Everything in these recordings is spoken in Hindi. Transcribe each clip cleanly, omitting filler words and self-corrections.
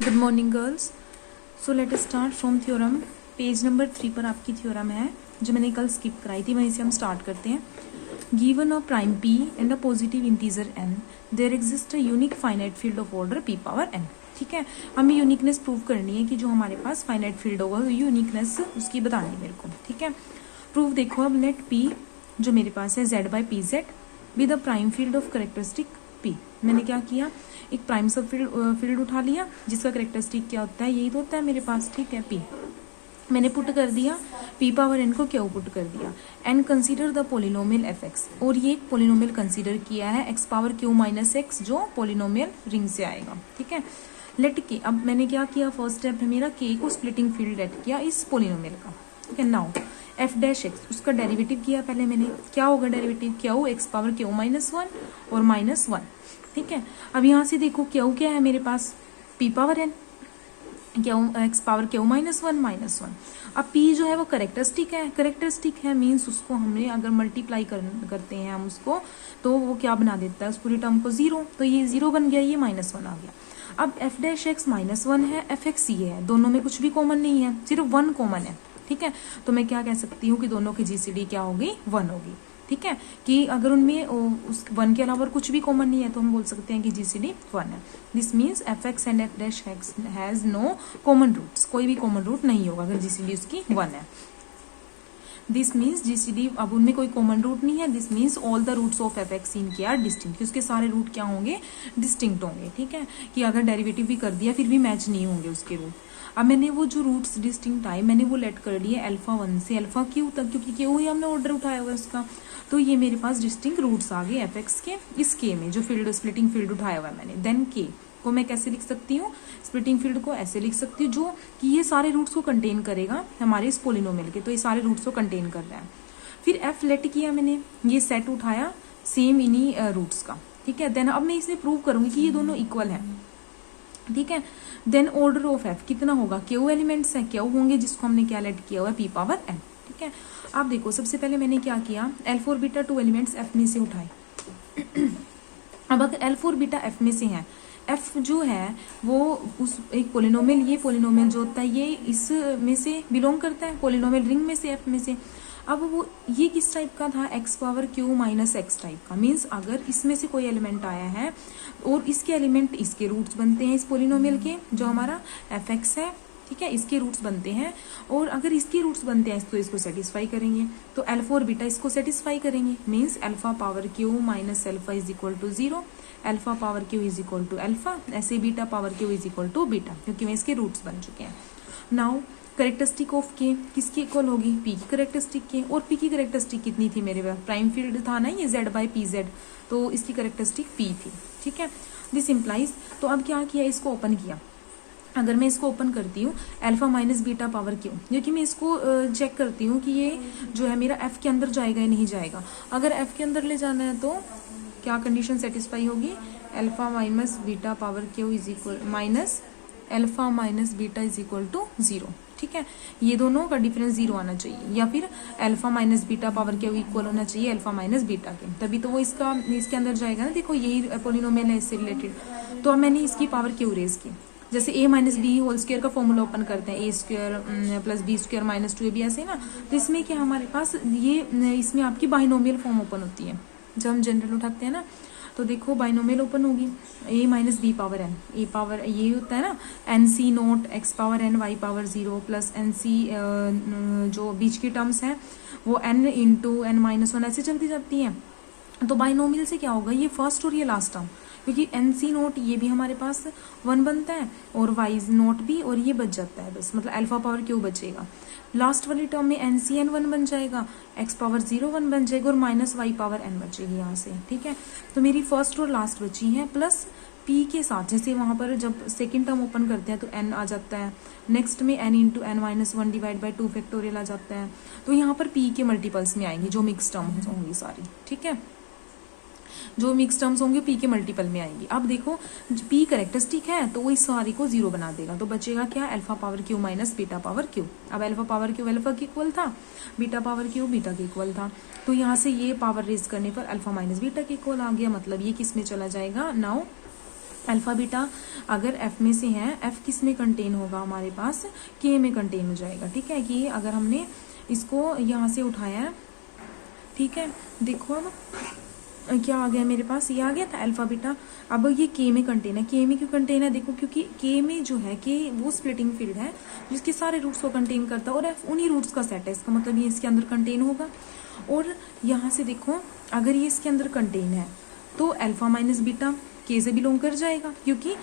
Good morning girls. So let us start from theorem. Page number 3 पर आपकी थ्योरम है जो मैंने कल स्किप कराई थी, वहीं से हम स्टार्ट करते हैं। Given a prime p and a positive integer n, there exist a unique finite field of order p power n। ठीक है, हमें यूनिकनेस प्रूव करनी है कि जो हमारे पास फाइनाइट फील्ड होगा यूनिकनेस उसकी बतानी है मेरे को। ठीक है, प्रूफ देखो। अब लेट p जो मेरे पास है z by P Z with a prime field of characteristic p। मैंने क्या किया, एक प्राइम सब फील्ड उठा लिया जिसका करेक्टरिस्टिक क्या होता है, यही तो होता है मेरे पास। ठीक है, p मैंने पुट कर दिया, p पावर n को क्या पुट कर दिया, n consider the polynomial fx, और ये एक पोलिनोमियल कंसीडर किया है x power q minus x जो पोलिनोमियल रिंग से आएगा। ठीक है, लेट के, अब मैंने क्या किया, फर्स्ट स्टेप है मेरा k को स्प्लिटिंग फील्ड लेट किया इस पोलिनोमियल का। ठीक है, नाउ एफ डैश एक्स उसका डेरिवेटिव किया पहले मैंने, क्या होगा derivative, Q x power Q minus one और माइनस वन। ठीक है, अब यहाँ से देखो क्यू क्या है मेरे पास, p power n, Q x power Q minus one. अब p जो है वो करेक्टरिस्टिक है मीन्स उसको हमने अगर मल्टीप्लाई करते हैं हम उसको, तो वो क्या बना देता है उस पूरी टर्म को जीरो, तो ये जीरो बन गया, ये माइनस वन आ गया। अब F dash x minus one है, एफ एक्स ये है, दोनों में कुछ भी कॉमन नहीं है, सिर्फ वन कॉमन है। ठीक है, तो मैं क्या कह सकती हूँ कि दोनों की जीसीडी क्या होगी, वन होगी। ठीक है, कि अगर उनमें उस वन के अलावा कुछ भी कॉमन नहीं है तो हम बोल सकते हैं कि जीसीडी वन है। This means F X and F dash X has no common roots, कोई भी कॉमन रूट नहीं होगा अगर जीसीडी उसकी वन है। दिस मीन्स जीसीडी, अब उनमें कोई कॉमन रूट नहीं है, this means all the roots of F X in K are distinct, उसके सारे रूट क्या होंगे, डिस्टिंक्ट होंगे। ठीक है, कि अगर डेरिवेटिव भी कर दिया फिर भी मैच नहीं होंगे उसके रूट। अब मैंने वो जो रूट्स डिस्टिंक्ट आए मैंने वो लेट कर दिए अल्फा वन से अल्फा क्यू तक, क्योंकि क्यू ही हमने ऑर्डर उठाया हुआ है उसका, तो ये मेरे पास डिस्टिंक्ट रूट्स आ गए एफ एक्स के इस के में जो फील्ड स्प्लिटिंग फील्ड उठाया हुआ है मैंने। देन के को मैं कैसे लिख सकती हूँ, स्प्लिटिंग फील्ड को ऐसे लिख सकती हूँ जो कि ये सारे रूट्स को कंटेन करेगा हमारे इस पोलिनोमियल के, तो ये सारे रूट्स को कंटेन कर रहा है। फिर एफ लेट किया मैंने, ये सेट उठाया सेम इन्हीं रूट्स का। ठीक है, देन अब मैं इसे प्रूव करूंगी कि ये दोनों इक्वल हैं। ठीक है, देन ऑर्डर ऑफ एफ कितना होगा, क्यू एलिमेंट्स हैं, क्यू होंगे जिसको हमने क्या लेट किया हुआ है, p पावर n। ठीक है, आप देखो सबसे पहले मैंने क्या किया, एल्फा और बीटा टू एलिमेंट्स f में से उठाए। अब अगर एल्फा और बीटा f में से हैं, f जो है वो उस एक पोलिनोमियल, ये पोलिनोमियल जो होता है ये इस में से बिलोंग करता है, पोलिनोमियल रिंग में से f में से। अब वो ये किस टाइप का था, x power q minus x type का, मीन्स अगर इसमें से कोई एलिमेंट आया है और इसके एलिमेंट इसके रूट्स बनते हैं इस पोलिनोमियल के, जो हमारा एफ एक्स है। ठीक है, इसके रूट्स बनते हैं, और अगर इसके रूट्स बनते हैं तो इसको सेटिस्फाई करेंगे, तो अल्फा और बीटा इसको सेटिस्फाई करेंगे, means alpha power Q minus alpha is equal to zero, alpha power Q is equal to alpha, ऐसे beta power Q is equal to beta, क्योंकि मैं इसके रूट्स बन चुके हैं। नाउ करेक्टरिस्टिक ऑफ के किसकी इक्वल होगी, पी की करेक्टरिस्टिक के, और पी की करेक्टरिस्टिक कितनी थी मेरे पास, प्राइम फील्ड था ना ये जेड बाई पी जेड, तो इसकी करेक्टरिस्टिक पी थी। ठीक है, दिस इम्प्लाइज, तो अब क्या किया, इसको ओपन किया। अगर मैं इसको ओपन करती हूँ alpha minus beta power Q, क्योंकि मैं इसको चेक करती हूँ कि ये जो है मेरा एफ के अंदर जाएगा या नहीं जाएगा। अगर एफ के अंदर ले जाना है तो क्या कंडीशन सेटिस्फाई होगी, alpha minus beta power Q is equal minus alpha minus beta is equal to zero. ठीक है, ये दोनों का डिफरेंस जीरो आना चाहिए, या फिर alpha minus beta power Q equal होना चाहिए अल्फा माइनस बीटा के, तभी तो वो इसके अंदर जाएगा ना। देखो यही पोलिनोमियल है इससे रिलेटेड, तो अब मैंने इसकी पावर क्यू रेज की, जैसे a minus B whole square का फॉर्मूला ओपन करते हैं, A square plus B square minus two A B, ऐसे ना। तो इसमें क्या हमारे पास ये इसमें आपकी बाइनोमियल फॉर्म ओपन होती है जब हम जनरल उठाते हैं ना, तो देखो बाइनोमियल ओपन होगी, a minus B power n, A power ये होता है ना N C nought X power n Y power zero plus N C जो बीच की टर्म्स हैं वो n into N minus one ऐसे चलती जाती हैं। तो बाइनोमियल से क्या होगा, ये फर्स्ट और ये लास्ट टर्म, क्योंकि एन सी नोट ये भी हमारे पास वन बनता है और वाई नोट भी, और ये बच जाता है बस, मतलब अल्फा पावर क्यू बचेगा। लास्ट वाली टर्म में एन सी एन वन बन जाएगा, एक्स पावर जीरो वन बन जाएगा, और माइनस वाई पावर एन बचेगी यहाँ से। ठीक है, तो मेरी फर्स्ट और लास्ट बची है, प्लस पी के साथ, जैसे वहाँ पर जब सेकेंड टर्म ओपन करते हैं तो एन आ जाता है, नेक्स्ट में N into N minus one divide by two factorial आ जाता है, तो यहाँ पर पी के मल्टीपल्स में आएंगी जो मिक्स टर्म होंगी सारी। ठीक है, जो मिक्स टर्म्स होंगे पी के मल्टीपल में आएंगी। अब देखो पी करेक्टरिस्टिक है तो वो इस सारी को जीरो बना देगा, तो बचेगा क्या, alpha power Q minus beta power Q. अब अल्फा पावर क्यू अल्फा के इक्वल था, बीटा पावर क्यू बीटा के इक्वल था, तो यहाँ से ये पावर रेज करने पर अल्फा माइनस बीटा के इक्वल आ गया, मतलब ये किस में चला जाएगा, नाउ अल्फा बीटा अगर एफ में से है, एफ किस में कंटेन होगा हमारे पास, के में कंटेन हो जाएगा। ठीक है, कि अगर हमने इसको यहाँ से उठाया है, ठीक है, देखो अब क्या आ गया मेरे पास, ये आ गया था अल्फा बीटा। अब ये के में कंटेन है। के में क्यों कंटेन है, देखो क्योंकि के में जो है, के वो स्प्लिटिंग फील्ड है जिसके सारे रूट्स को कंटेन करता है और एफ उन्हीं रूट्स का सेट है, इसका मतलब ये इसके अंदर कंटेन होगा। और यहाँ से देखो अगर ये इसके अंदर कंटेन है तो अल्फा माइनस बीटा के से बिलोंग कर जाएगा, क्योंकि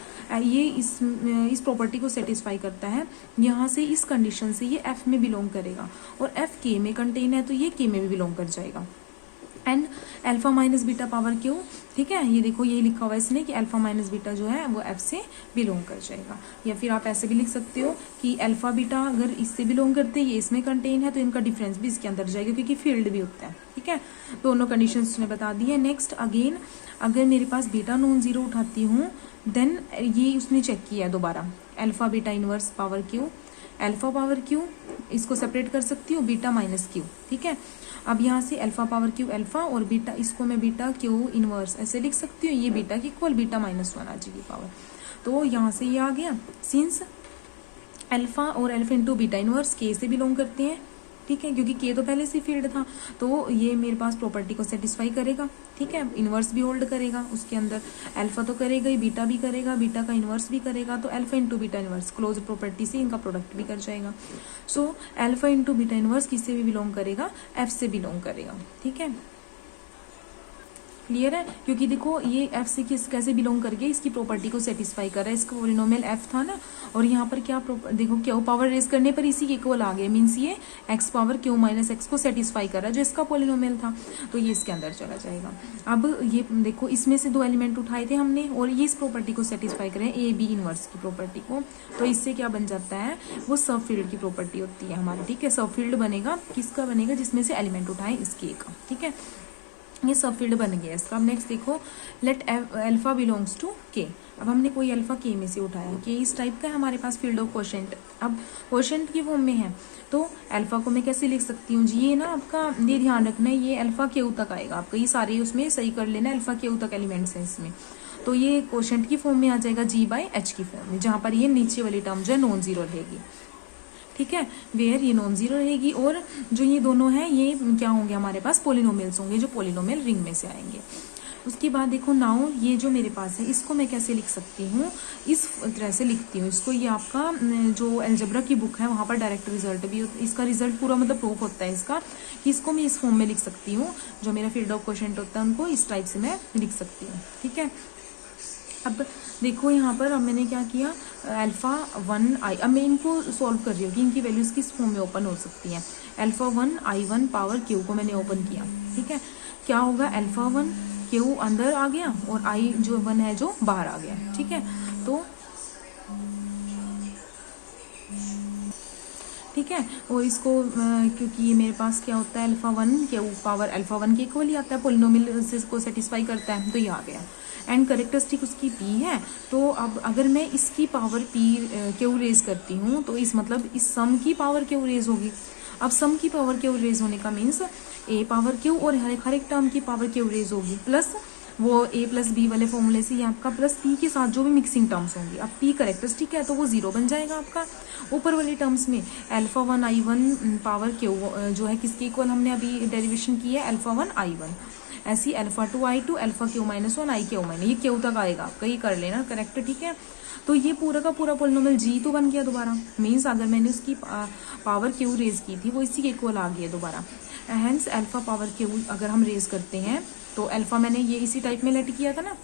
ये इस प्रॉपर्टी को सेटिस्फाई करता है। यहाँ से इस कंडीशन से ये एफ में बिलोंग करेगा और एफ के में कंटेन है तो ये के में भी बिलोंग कर जाएगा। And alpha minus beta power Q, ठीक है, ये देखो ये लिखा हुआ है इसने कि अल्फा माइनस बीटा जो है वो एफ से बिलोंग कर जाएगा। या फिर आप ऐसे भी लिख सकते हो कि अल्फा बीटा अगर इससे बिलोंग करते हैं, ये इसमें कंटेन है, तो इनका डिफरेंस भी इसके अंदर जाएगा क्योंकि फील्ड भी होता है। ठीक है, दोनों कंडीशन उसने बता दी है। नेक्स्ट अगेन अगर मेरे पास बीटा नॉन जीरो उठाती हूँ देन ये उसने चेक किया है दोबारा, alpha beta inverse power Q, alpha power Q, इसको सेपरेट कर सकती हूँ बीटा माइनस क्यू। ठीक है, अब यहाँ से अल्फा पावर क्यू अल्फा और बीटा, इसको मैं बीटा क्यू इनवर्स ऐसे लिख सकती हूँ, ये बीटा की इक्वल बीटा माइनस वन आ जाएगी पावर। तो यहाँ से ये आ गया, सिंस अल्फा और अल्फा इंटू बीटा इनवर्स के से बिलोंग करते हैं। ठीक है, क्योंकि के तो पहले से फील्ड था तो ये मेरे पास प्रॉपर्टी को सेटिस्फाई करेगा। ठीक है, इनवर्स भी होल्ड करेगा उसके अंदर, अल्फा तो करेगा ही, बीटा भी करेगा, बीटा का इनवर्स भी करेगा, तो alpha into beta inverse close property से इनका प्रोडक्ट भी कर जाएगा। So alpha into beta inverse किससे भी बिलोंग करेगा, एफ से बिलोंग करेगा। ठीक है, क्लियर है, क्योंकि देखो ये एफ से कैसे बिलोंग करके इसकी प्रॉपर्टी को सेटिस्फाई कर रहा है। इसका पॉलिनोमियल एफ था ना, और यहाँ पर क्या देखो क्यू पावर रेज करने पर इसी के इक्वल आ गया, मीन्स ये x power Q minus x को सेटिस्फाई कर रहा है जो इसका पॉलिनोमियल था, तो ये इसके अंदर चला जाएगा। अब ये देखो इसमें से दो एलिमेंट उठाए थे हमने और ये इस प्रॉपर्टी को सेटिस्फाई करें, ए बी इनवर्स की प्रॉपर्टी को, तो इससे क्या बन जाता है, वो सब फील्ड की प्रॉपर्टी होती है हमारी। ठीक है, सब फील्ड बनेगा, किसका बनेगा, जिसमें से एलिमेंट उठाए इसके का। ठीक है, ये सब फील्ड बन गया इसका। अब नेक्स्ट देखो, लेट अल्फा बिलोंग्स टू के। अब हमने कोई अल्फा के में से उठाया, के इस टाइप का है हमारे पास फील्ड ऑफ क्वोशेंट, अब क्वोशेंट की फॉर्म में है, तो अल्फा को मैं कैसे लिख सकती हूँ जी, ये ना आपका ये ध्यान रखना है, ये अल्फा क्यू तक आएगा आपका, ये सारे उसमें सही कर लेना, अल्फा क्यू तक एलिमेंट्स हैं इसमें, तो ये क्वोशेंट की फॉर्म में आ जाएगा जी बाई एच की फॉर्म में, जहाँ पर ये नीचे वाली टर्म जो है नॉन जीरो रहेगी। ठीक है, वेयर ये नॉन जीरो रहेगी, और जो ये दोनों हैं ये क्या होंगे हमारे पास, पोलिनोमियल्स होंगे जो पोलिनोमियल रिंग में से आएंगे। उसके बाद देखो नाउ ये जो मेरे पास है इसको मैं कैसे लिख सकती हूँ, इस तरह से लिखती हूँ इसको, ये आपका जो एल्जेब्रा की बुक है वहाँ पर डायरेक्ट रिजल्ट भी, इसका रिजल्ट पूरा मतलब प्रूफ होता है इसका, कि इसको मैं इस फॉर्म में लिख सकती हूँ, जो मेरा फील्ड ऑफ क्वोशेंट होता है उनको इस टाइप से मैं लिख सकती हूँ। ठीक है, अब देखो यहाँ पर अब मैंने क्या किया, अल्फा वन आई, अब मैं इनको सॉल्व कर रही हूँ कि इनकी वैल्यूज किस फॉर्म में ओपन हो सकती हैं। Alpha one I one power Q को मैंने ओपन किया। ठीक है, क्या होगा, अल्फा वन क्यू अंदर आ गया और आई जो वन है जो बाहर आ गया। ठीक है, तो ठीक है, और इसको क्योंकि ये मेरे पास क्या होता है, alpha one Q power alpha one के इक्वल ही आता है, पोलिनोमियल को सेटिस्फाई करता है, तो ये आ गया। एंड करेक्टरिस्टिक उसकी पी है, तो अब अगर मैं इसकी पावर पी क्यू रेज करती हूँ तो इस मतलब इस सम की पावर क्यू रेज होगी। अब सम की पावर क्यू रेज होने का मीन्स ए पावर क्यू और हर एक टर्म की पावर क्यू रेज होगी, प्लस वो ए प्लस बी वाले फॉर्मूले से ये आपका प्लस पी के साथ जो भी मिक्सिंग टर्म्स होंगी। अब पी करेक्टरिस्टिक है तो वो जीरो बन जाएगा आपका। ऊपर वाली टर्म्स में alpha one I one power Q जो है किसके इक्वल हमने अभी डेरिवेशन की है, अल्फा वन आई वन, ऐसी alpha two I two alpha Q minus one I Q minus, ये क्यू तक आएगा आपका, ये कर लेना करेक्ट। ठीक है, तो ये पूरा का पूरा पोलिनोमियल जी तो बन गया दोबारा, मीन्स अगर मैंने उसकी पावर क्यू रेज की थी वो इसी के इक्वल आ गई दोबारा। हैंस अल्फा पावर क्यू अगर हम रेज करते हैं तो अल्फा मैंने ये इसी टाइप में लेट किया था ना,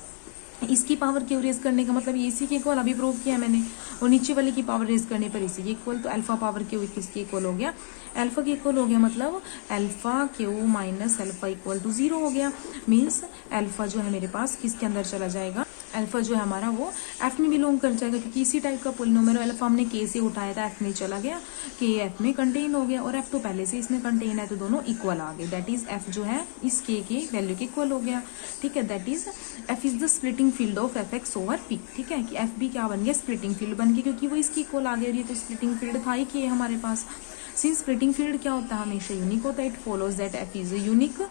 इसकी पावर क्यू रेज करने का मतलब ये इसी के इक्वल अभी प्रूव किया मैंने, और नीचे वाले की पावर रेज करने पर इसी के इक्वल, तो अल्फा पावर क्यू किसके इक्वल हो गया, अल्फा के इक्वल हो गया, मतलब alpha Q minus alpha equal to zero हो गया। मीन्स अल्फा जो है मेरे पास किसके अंदर चला जाएगा, अल्फा जो है हमारा वो एफ में बिलोंग कर जाएगा, क्योंकि इसी टाइप का पोलिनोमियल अल्फा हमने के से उठाया था, एफ में चला गया, के एफ में कंटेन हो गया, और एफ तो पहले से इसमें कंटेन है, तो दोनों इक्वल आ गए, दैट इज एफ जो है इस के वैल्यू के इक्वल हो गया। ठीक है, that is F is the splitting field of F x over P. ठीक है, कि एफ भी क्या बन गया, स्प्लिटिंग फील्ड बन गया, क्योंकि वो इसकी इक्वल आ गया, और ये तो स्प्लिटिंग फील्ड था ही कि हमारे पास। सिंस स्प्लिटिंग फील्ड क्या होता है, हमेशा यूनिक होता है, it follows that F is a unique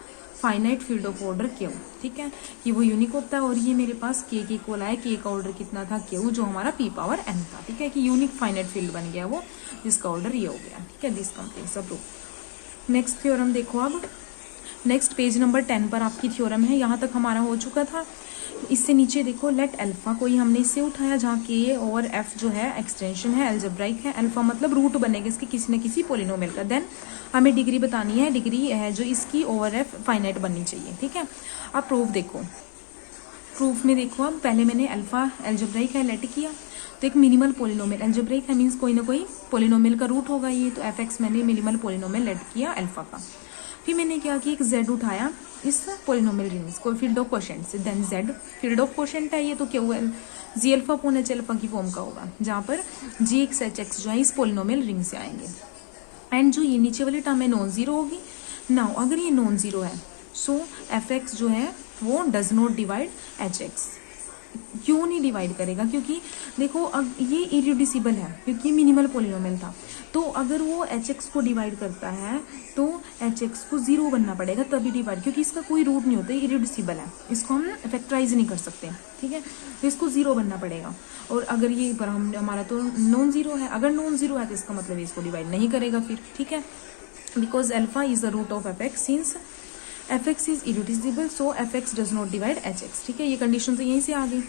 finite field of order Q, ठीक है, कि वो यूनिक होता है और ये मेरे पास के इक्वल आया, के का ऑर्डर कितना था क्यू, जो हमारा पी पावर एन था, ठीक है, कि यूनिक फाइनाइट फील्ड बन गया वो, जिसका ऑर्डर ये हो गया, ठीक है, this completes the proof. Next theorem देखो, अब नेक्स्ट पेज नंबर 10 पर आपकी थ्योरम है, यहाँ तक हमारा हो चुका था। इससे नीचे देखो, लेट अल्फा, कोई हमने इससे उठाया जहाँ के और एफ जो है एक्सटेंशन है, एल्जेब्राइक है, अल्फा मतलब रूट बनेगा इसके किसी न किसी पोलिनोमियल का, देन हमें डिग्री बतानी है, डिग्री है जो इसकी ओवर एफ फाइनाइट बननी चाहिए, ठीक है। अब प्रूफ देखो, प्रूफ में देखो, अब पहले मैंने अल्फा एल्जेब्राइक है लेट किया, तो एक मिनिमल पोलिनोमियल, एल्जेब्राइक है मीन्स कोई ना कोई पोलिनोमियल का रूट होगा ये, तो एफ एक्स मैंने मिनिमल पोलिनोमियल लेट किया अल्फा का। फिर मैंने क्या किया, एक जेड उठाया इस पोलिनोमियल रिंग्स को फील्ड ऑफ क्वोशेंट से, then Z field of quotient है ये, तो क्या हुआ, G alpha upon H alpha की फॉर्म का होगा, जहाँ पर जी एक्स एच एक्स जो है इस पोलिनोमियल रिंग से आएंगे, एंड जो ये नीचे वाली टर्म है नॉन जीरो होगी। नाउ अगर ये नॉन जीरो है, सो एफ एक्स जो है वो does not divide H x, क्यों नहीं डिवाइड करेगा, क्योंकि देखो अब ये इरिड्यूसिबल है, क्योंकि मिनिमल पोलिनोमियल था, तो अगर वो एच एक्स को डिवाइड करता है तो एच एक्स को जीरो बनना पड़ेगा तभी डिवाइड, क्योंकि इसका कोई रूट नहीं होता, इरिड्यूसिबल है, इसको हम फैक्टराइज नहीं कर सकते, ठीक है, तो इसको जीरो बनना पड़ेगा। और अगर ये पर हम हमारा तो नॉन जीरो है, अगर नॉन जीरो है तो इसका मतलब इसको डिवाइड नहीं करेगा फिर, ठीक है, because alpha is the root of F X since F X is irreducible, so F X does not divide H X, ठीक है, ये कंडीशन तो यहीं से आ गई।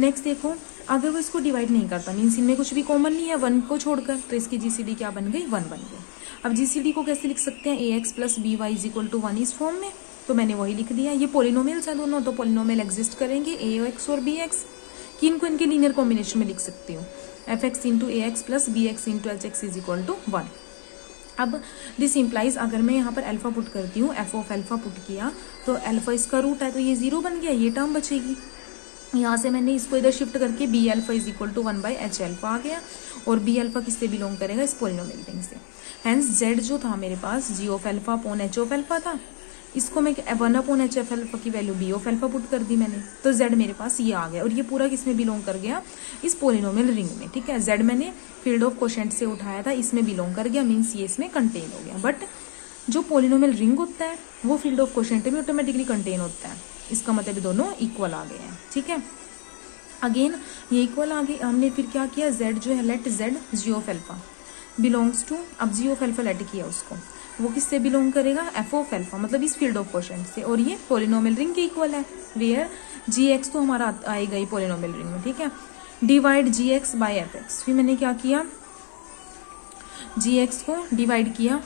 नेक्स्ट देखो, अगर वो इसको डिवाइड नहीं करता मीन्स इनमें कुछ भी कॉमन नहीं है वन को छोड़कर, तो इसकी जीसीडी क्या बन गई, वन बन गई। अब जीसीडी को कैसे लिख सकते हैं, A X plus B Y is equal to one इस फॉर्म में, तो मैंने वही लिख दिया। ये पोलिनोमियल्स है दोनों, तो पोलिनोमियल एग्जिस्ट करेंगे ए एक्स और बी एक्स, कि इनको इनके लीनियर कॉम्बिनेशन में लिख सकती हूँ, F X into A X plus B X into H X is equal to one. अब दिस इम्प्लाइज, अगर मैं यहाँ पर अल्फा पुट करती हूँ, एफ ऑफ अल्फा पुट किया, तो अल्फा इसका रूट है, तो ये जीरो बन गया, ये टर्म बचेगी। यहाँ से मैंने इसको इधर शिफ्ट करके B alpha is equal to one by H alpha आ गया, और बी अल्फा किससे बिलोंग करेगा, इस पोलिनोमियल रिंग से। हैंस जेड जो था मेरे पास G of alpha upon H of alpha था, इसको मैं one upon H F alpha की value B of alpha put कर दी मैंने, तो जेड मेरे पास ये आ गया, और ये पूरा किसमें बिलोंग कर गया, इस पोलिनोमियल रिंग में, ठीक है। जेड मैंने फील्ड ऑफ क्वोशेंट से उठाया था, इसमें बिलोंग कर गया, मीन्स ये इसमें कंटेन हो गया। बट जो पोलिनोमियल रिंग होता है वो फील्ड ऑफ क्वोशेंट में ऑटोमेटिकली कंटेन होता है, इसका मतलब दोनों इक्वल आ गए हैं, ठीक है। अगेन ये इक्वल आ गए, हमने फिर क्या किया, जेड जो है let Z G of alpha belongs to, अब जी ऑफ अल्फा लेट किया उसको, वो किससे बिलोंग करेगा, एफ ऑफ अल्फा, मतलब इस फील्ड ऑफ क्वोशेंट से, और ये पोलिनोमियल रिंग के इक्वल है, वेयर जी एक्स तो हमारा आएगा ही पोलिनोमियल रिंग में, ठीक है। Divide G X by F X, फिर मैंने क्या किया, जी एक्स को डिवाइड किया,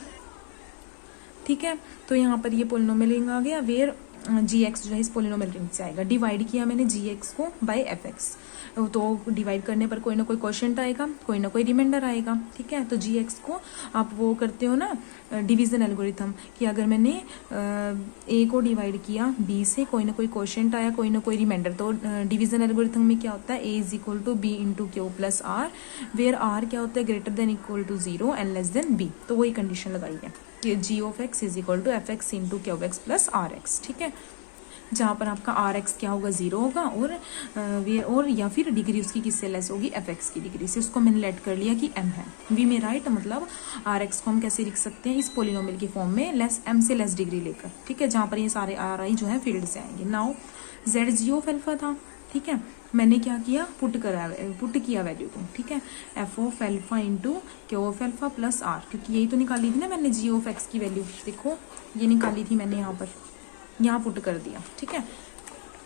ठीक है, तो यहाँ पर ये पोलिनोमियल रिंग आ गया, वेयर जी एक्स जो है इस पोलिनोमियल रिंग से आएगा। डिवाइड किया मैंने जी एक्स को बाय एफ एक्स, तो डिवाइड करने पर कोई ना कोई क्वोशेंट आएगा, कोई ना कोई रिमाइंडर आएगा, ठीक है। तो जी एक्स को आप वो करते हो ना डिवीजन एल्गोरिथम, कि अगर मैंने ए को डिवाइड किया बी से, कोई ना कोई क्वोशेंट आया, कोई ना कोई रिमाइंडर, तो डिवीजन एल्गोरिथम में क्या होता है, A is equal to B into Q plus R, where R क्या होता है, greater than equal to zero and less than B, तो वही कंडीशन लगाई है, ये G of X is equal to F X into Q X plus R X, ठीक है, जहाँ पर आपका आर एक्स क्या होगा, जीरो होगा, और या फिर डिग्री उसकी किससे लेस होगी, एफ एक्स की डिग्री से। उसको मैंने लेट कर लिया कि एम है, वी में राइट, मतलब आर एक्स को हम कैसे लिख सकते हैं, इस पोलिनोमियल की फॉर्म में, लेस एम से लेस डिग्री लेकर, ठीक है, जहाँ पर ये सारे आर आई जो है फील्ड से आएंगे। Now Z G of alpha था, ठीक है, मैंने क्या किया, पुट किया वैल्यू को, ठीक है, F of alpha into Q of alpha plus R, क्योंकि यही तो निकाली थी ना मैंने जी ऑफ एक्स की वैल्यू, देखो ये निकाली थी मैंने, यहाँ पुट कर दिया, ठीक है।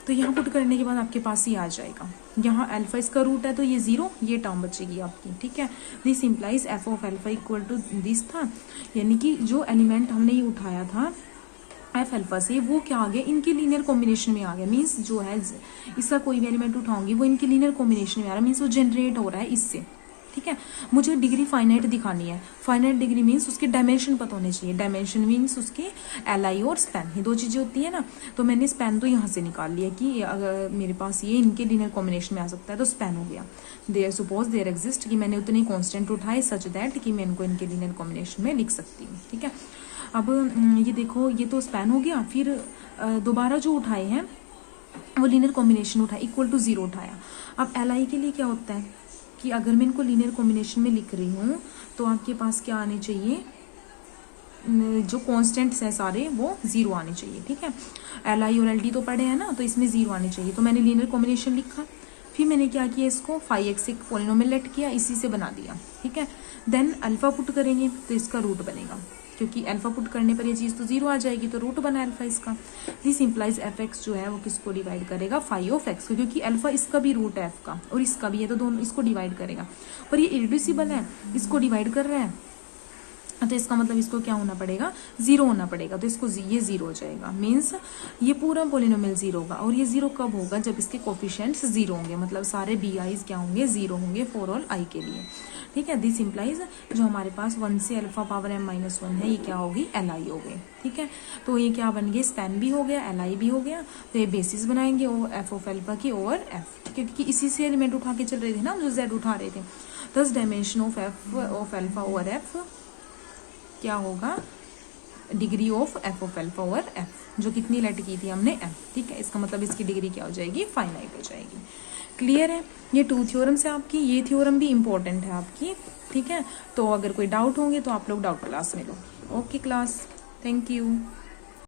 तो यहाँ पुट करने के बाद आपके पास ये आ जाएगा, यहाँ अल्फा इसका रूट है तो ये जीरो, ये टर्म बचेगी आपकी, ठीक है। This implies F of alpha equal to this था, यानी कि जो एलिमेंट हमने ये उठाया था एफ अल्फा से, वो क्या आ गया, इनके लीनियर कॉम्बिनेशन में आ गया, मीन्स जो है इसका कोई भी एलिमेंट उठाऊंगी वो इनके लीनियर कॉम्बिनेशन में आ रहा है, मीन्स वो जनरेट हो रहा है इससे, ठीक है। मुझे डिग्री फाइनाइट दिखानी है, फाइनाइट डिग्री मीन्स उसके डायमेंशन पता होने चाहिए, डायमेंशन मीन्स उसके एल आई और स्पैन, ये दो चीज़ें होती है ना, तो मैंने स्पैन तो यहाँ से निकाल लिया कि अगर मेरे पास ये इनके लीनियर कॉम्बिनेशन में आ सकता है तो स्पैन हो गया। देयर सपोज देयर एग्जिस्ट, कि मैंने उतने कॉन्स्टेंट उठाए सच दैट कि मैं इनको इनके लीनियर कॉम्बिनेशन में लिख सकती हूँ, ठीक है। अब ये देखो, ये तो स्पैन हो गया, फिर दोबारा जो उठाए हैं वो लीनियर कॉम्बिनेशन उठाए, इक्वल टू जीरो उठाया। अब एल आई के लिए क्या होता है कि अगर मैं इनको लीनियर कॉम्बिनेशन में लिख रही हूँ तो आपके पास क्या आने चाहिए, जो कॉन्स्टेंट्स हैं सारे वो जीरो आने चाहिए, ठीक है। एल आई और एल डी तो पढ़े हैं ना, तो इसमें जीरो आने चाहिए। तो मैंने लीनियर कॉम्बिनेशन लिखा, फिर मैंने क्या किया, इसको 5x एक पॉलिनोमियल लेट किया, इसी से बना दिया, ठीक है। देन अल्फा पुट करेंगे तो इसका रूट बनेगा, क्योंकि अल्फा पुट करने पर ये चीज़ तो जीरो आ जाएगी, तो रूट बना अल्फा इसका। दिस इंप्लाइज एफ एक्स जो है वो किसको डिवाइड करेगा, फाइव ऑफ एक्स को, क्योंकि अल्फा इसका भी रूट है एफ का और इसका भी है, तो दोनों इसको डिवाइड करेगा। पर ये इरेड्यूसिबल है, इसको डिवाइड कर रहा है, तो इसका मतलब इसको क्या होना पड़ेगा, जीरो होना पड़ेगा। तो इसको ये जीरो हो जाएगा, मीन्स ये पूरा पॉलिनोमियल जीरो होगा। और ये जीरो कब होगा, जब इसके कोफिशिएंट्स जीरो होंगे, मतलब सारे बी आईज क्या होंगे, जीरो होंगे फॉर ऑल आई के लिए, ठीक है। दिस इंप्लाइज जो हमारे पास 1 से अल्फा पावर m माइनस 1 है, ये क्या होगी, एल आई हो गई, ठीक है। तो ये क्या बन गए, स्पैन भी हो गया, एल आई भी हो गया। तो ये बेसिस बनाएंगे ओ एफ ऑफ एल्फा की ओवर एफ, क्योंकि इसी से एलिमेंट उठा के चल रहे थे ना, जो जेड उठा रहे थे। दस dimension of F of alpha over F क्या होगा, degree of F of alpha over F, जो कितनी लेट की थी हमने एफ, ठीक है। इसका मतलब इसकी डिग्री क्या हो जाएगी, फाइनाइट हो जाएगी। क्लियर है, ये 2 थ्योरम्स है आपकी, ये थ्योरम भी इंपॉर्टेंट है आपकी, ठीक है। तो अगर कोई डाउट होंगे तो आप लोग डाउट क्लास में लो। Okay class, thank you.